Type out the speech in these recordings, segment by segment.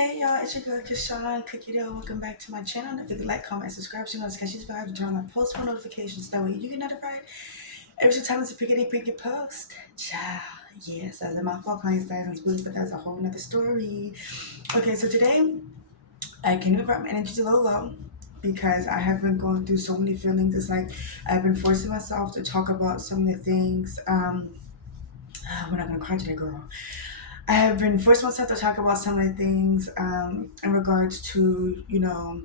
Hey y'all, it's your girl Kashawn Cookie Dough. Welcome back to my channel. Don't forget to like, comment, subscribe, share notifications vibe, and turn on my post for notifications. That way you get notified every time it's a pickety post. Ciao. Yes, that's my fault client styles, but that's a whole nother story. Okay, so today I came to my energy's a little low because I have been going through so many feelings. It's like I've been forcing myself to talk about so many things. We're not gonna cry today, girl. I have been forcing myself to talk about some of the things in regards to, the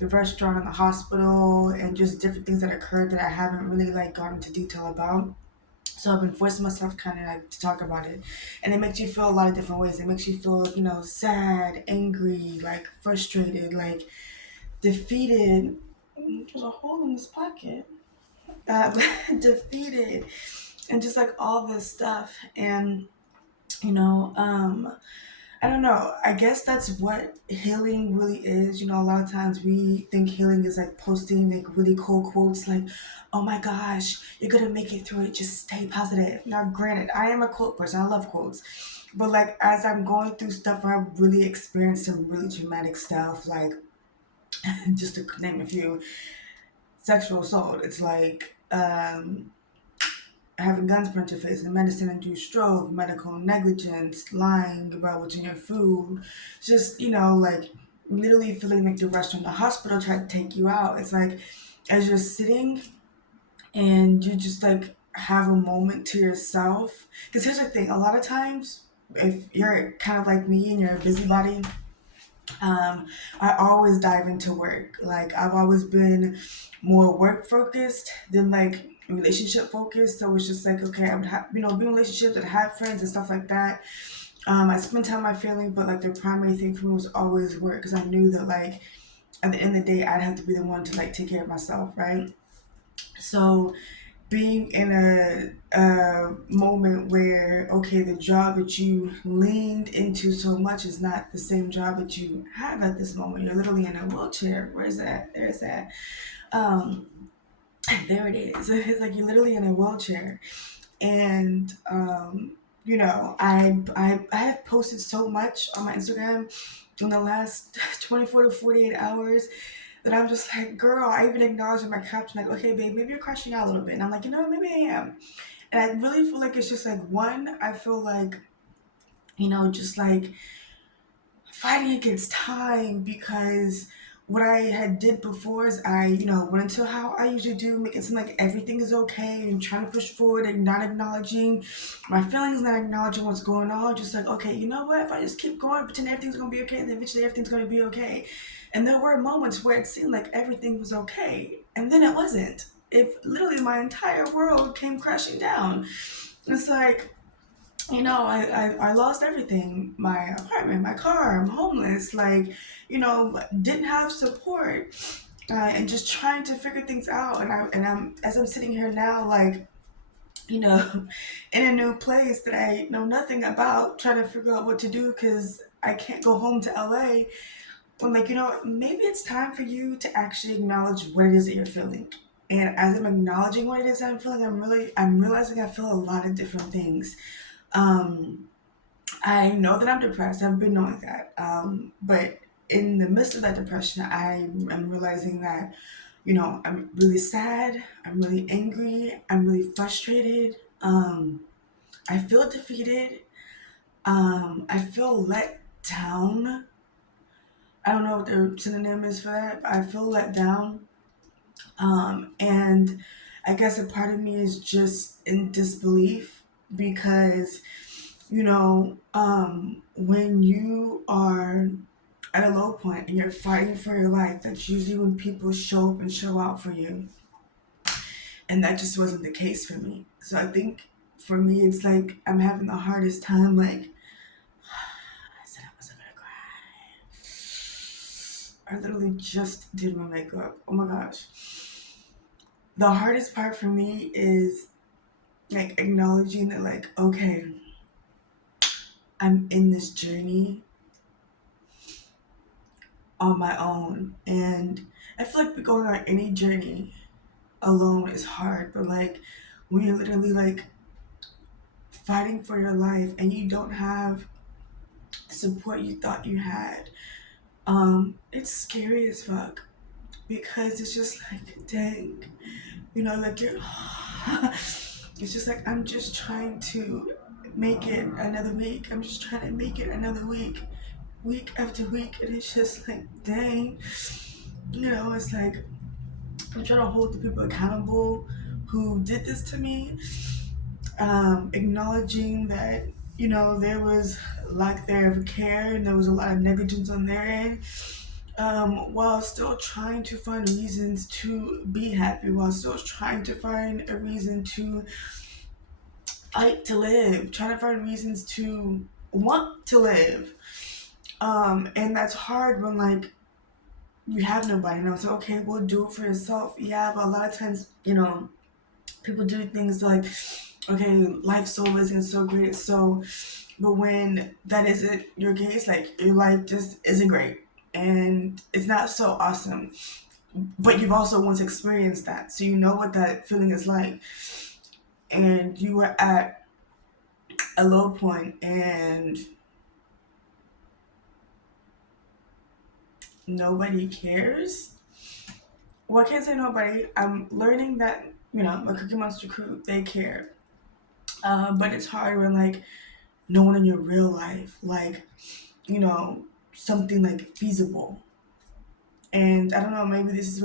restaurant and the hospital and just different things that occurred that I haven't really like gone into detail about. So I've been forcing myself kind of like to talk about it. And it makes you feel a lot of different ways. It makes you feel, sad, angry, like frustrated, like defeated. There's a hole in this pocket. Uh, defeated and just like all this stuff. And, you know, um, I don't know. I guess that's what healing really is. A lot of times we think healing is like posting like really cool quotes like, oh my gosh, you're gonna make it through it. Just stay positive. Now, granted, I am a quote person. I love quotes. But like as I'm going through stuff where I've really experienced some really traumatic stuff, like just to name a few, sexual assault. It's like having guns put your face, and medicine-induced stroke, medical negligence, lying about what's in your food, just, like literally feeling like the restaurant, the hospital tried to take you out. It's like as you're sitting and you just like have a moment to yourself. Because here's the thing, a lot of times, if you're kind of like me and you're a busybody, I always dive into work. Like I've always been more work focused than like relationship focused. So it's just like, okay, I would have, be in relationships and have friends and stuff like that. I spend time on my feeling, but like the primary thing for me was always work because I knew that like at the end of the day, I'd have to be the one to like take care of myself, right? So being in a moment where okay, the job that you leaned into so much is not the same job that you have at this moment. You're literally in a wheelchair. Where's that? There's that. um there it is. It's like you're literally in a wheelchair. And I have posted so much on my Instagram in the last 24 to 48 hours that I'm just like, girl, I even acknowledge in my caption, like, okay, babe, maybe you're crashing out a little bit. And I'm like, maybe I am. And I really feel like it's just like, one, I feel like, just like fighting against time because what I had did before is I, went into how I usually do, making it seem like everything is okay and trying to push forward and not acknowledging my feelings, not acknowledging what's going on. Just like, okay, you know what? If I just keep going, pretend everything's gonna be okay, and then eventually everything's gonna be okay. And there were moments where it seemed like everything was okay, and then it wasn't. If literally my entire world came crashing down. It's like, I lost everything, my apartment, my car, I'm homeless, like, didn't have support, and just trying to figure things out. And I'm as I'm sitting here now, like, you know, in a new place that I know nothing about, trying to figure out what to do because I can't go home to LA. I'm like, maybe it's time for you to actually acknowledge what it is that you're feeling. And as I'm acknowledging what it is I'm feeling, I'm realizing I feel a lot of different things. Um, I know that I'm depressed. I've been knowing that. But in the midst of that depression, I am realizing that, I'm really sad. I'm really angry. I'm really frustrated. I feel defeated. I feel let down. I don't know what the synonym is for that, but I feel let down. And I guess a part of me is just in disbelief because when you are at a low point and you're fighting for your life, that's usually when people show up and show out for you. And that just wasn't the case for me. So I think for me, it's like I'm having the hardest time. Like, I said I wasn't gonna cry. I literally just did my makeup. Oh my gosh. The hardest part for me is like acknowledging that, like, okay, I'm in this journey on my own. And I feel like going on any journey alone is hard, but like when you're literally like fighting for your life and you don't have support you thought you had. It's scary as fuck because it's just like, dang, you know, like you're, it's just like, I'm just trying to make it another week. I'm just trying to make it another week, week after week. And it's just like, dang, you know, it's like, I'm trying to hold the people accountable who did this to me, acknowledging that, you know, there was lack there of care and there was a lot of negligence on their end, while still trying to find reasons to be happy, while still trying to find a reason to fight to live, trying to find reasons to want to live. And that's hard when like you have nobody. And I was like, okay, well, do it for yourself. Yeah, but a lot of times, you know, people do things like, okay, life's so busy and so great, so, but when that isn't your case, like your life just isn't great and it's not so awesome, but you've also once experienced that, so you know what that feeling is like, and you were at a low point and nobody cares. Well, I can't say nobody. I'm learning that, you know, my Cookie Monster crew, they care. But it's hard when like no one in your real life, like, you know, something like feasible. And I don't know, maybe this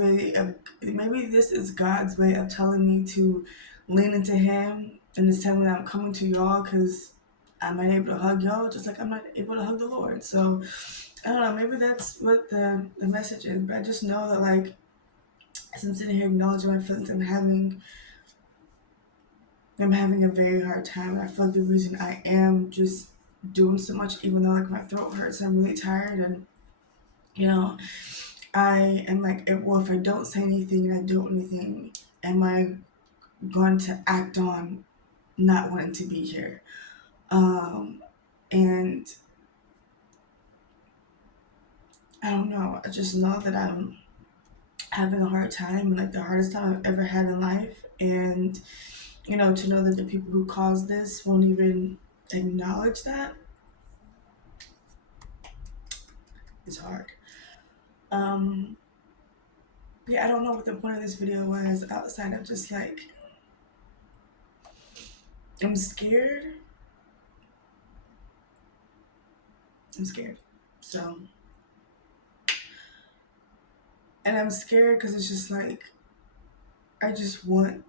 is God's way of telling me to lean into Him in this time when I'm coming to y'all, because I'm not able to hug y'all just like I'm not able to hug the Lord. So I don't know, maybe that's what the message is. But I just know that like as I'm sitting here acknowledging my feelings, I'm having a very hard time. I feel like the reason I am just doing so much, even though like my throat hurts, I'm really tired, and you know, I am like, well, if I don't say anything and I don't do anything, am I going to act on not wanting to be here? And I don't know. I just know that I'm having a hard time, and like the hardest time I've ever had in life. And you know, to know that the people who caused this won't even acknowledge that is hard. Um, yeah, I don't know what the point of this video was outside of just like, I'm scared. I'm scared. So, and I'm scared because it's just like, I just want